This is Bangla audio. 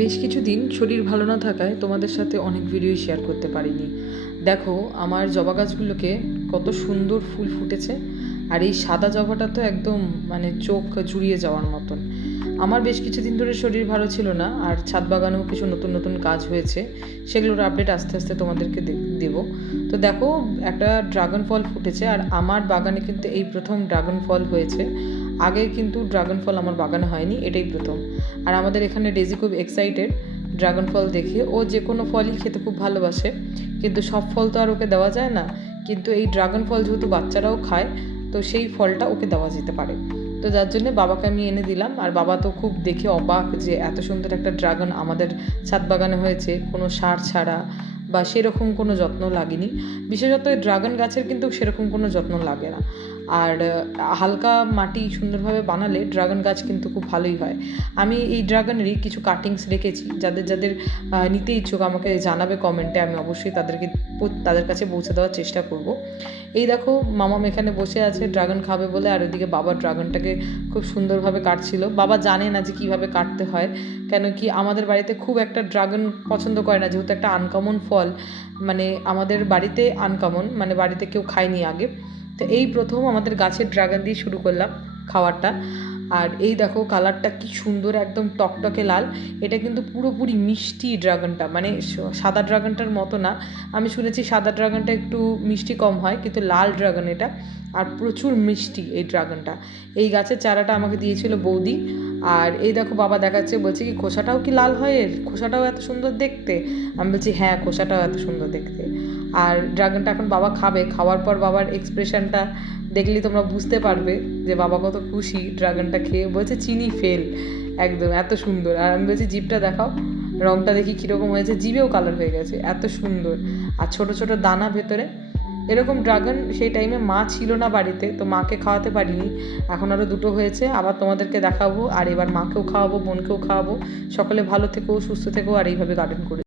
বেশ কিছুদিন শরীর ভালো না থাকায় তোমাদের সাথে অনেক ভিডিও শেয়ার করতে পারিনি। দেখো আমার জবা গাছগুলোকে কত সুন্দর ফুল ফুটেছে, আর এই সাদা জবাটা তো একদম মানে চোখ জুড়িয়ে যাওয়ার মতন। আমার বেশ কিছুদিন ধরে শরীর ভালো ছিল না, আর ছাদ বাগানেও কিছু নতুন নতুন কাজ হয়েছে, সেগুলোর আপডেট আস্তে আস্তে তোমাদেরকে দেবো। তো দেখো একটা ড্রাগন ফল ফুটেছে, আর আমার বাগানে কিন্তু এই প্রথম ড্রাগন ফল হয়েছে। আগে কিন্তু ড্রাগন ফল আমার বাগানে হয়নি, এটাই প্রথম। আর আমাদের এখানে ডেজি খুব এক্সাইটেড ড্রাগন ফল দেখে। ও যে কোনো ফলই খেতে খুব ভালোবাসে, কিন্তু সব ফল তো আর ওকে দেওয়া যায় না। কিন্তু এই ড্রাগন ফল যেহেতু বাচ্চারাও খায়, তো সেই ফলটা ওকে দেওয়া যেতে পারে। তো যার জন্যে বাবাকে আমি এনে দিলাম, আর বাবা তো খুব দেখে অবাক যে এত সুন্দর একটা ড্রাগন আমাদের ছাদ বাগানে হয়েছে, কোনো সার ছাড়া বা সেরকম কোনো যত্ন লাগেনি। বিশেষত ড্রাগন গাছের কিন্তু সেরকম কোনো যত্ন লাগে না, আর হালকা মাটি সুন্দরভাবে বানালে ড্রাগন গাছ কিন্তু খুব ভালোই হয়। আমি এই ড্রাগনেরই কিছু কাটিংস রেখেছি, যাদের যাদের নিতে ইচ্ছুক আমাকে জানাবে কমেন্টে, আমি অবশ্যই তাদের কাছে পৌঁছে দেওয়ার চেষ্টা করব। এই দেখো মামাম এখানে বসে আছে ড্রাগন খাবে বলে, আর ওইদিকে বাবা ড্রাগনটাকে খুব সুন্দরভাবে কাটছিল। বাবা জানে না যে কীভাবে কাটতে হয়, কেন কি আমাদের বাড়িতে খুব একটা ড্রাগন পছন্দ করে না, যেহেতু একটা আনকমন ফল, মানে আমাদের বাড়িতে আনকমন, মানে বাড়িতে কেউ খায়নি আগে। তো এই প্রথম আমাদের গাছের ড্রাগন দিয়ে শুরু করলাম খাওয়ারটা। আর এই দেখো কালারটা কি সুন্দর, একদম টকটকে লাল। এটা কিন্তু পুরোপুরি মিষ্টি ড্রাগনটা, মানে সাদা ড্রাগনটার মতো না। আমি শুনেছি সাদা ড্রাগনটা একটু মিষ্টি কম হয়, কিন্তু লাল ড্রাগন এটা, আর প্রচুর মিষ্টি এই ড্রাগনটা। এই গাছের চারাটা আমাকে দিয়েছিল বৌদি। আর এই দেখো বাবা দেখাচ্ছে, বলছে কি খোসাটাও কি লাল হয়, এর খোসাটাও এত সুন্দর দেখতে? আমি বলছি হ্যাঁ, খোসাটাও এত সুন্দর দেখতে। আর ড্রাগনটা এখন বাবা খাবে, খাওয়ার পর বাবার এক্সপ্রেশনটা দেখলেই তোমরা বুঝতে পারবে যে বাবা কত খুশি ড্রাগনটা খেয়ে। বলছে চিনি ফেল, একদম এত সুন্দর। আর আমি বলছি জিভটা দেখাও, রঙটা দেখি কীরকম হয়েছে, জিভেও কালার হয়ে গেছে, এত সুন্দর। আর ছোট ছোট দানা ভেতরে। এরকম ড্রাগন সেই টাইমে মা ছিল না বাড়িতে, তো মাকে খাওয়াতে পারিনি। এখন আরও দুটো হয়েছে, আবার তোমাদেরকে দেখাবো, আর এবার মাকেও খাওয়াবো, বোনকেও খাওয়াবো। সকলে ভালো থেকো, সুস্থ থেকো, আর এইভাবে গার্ডেন করে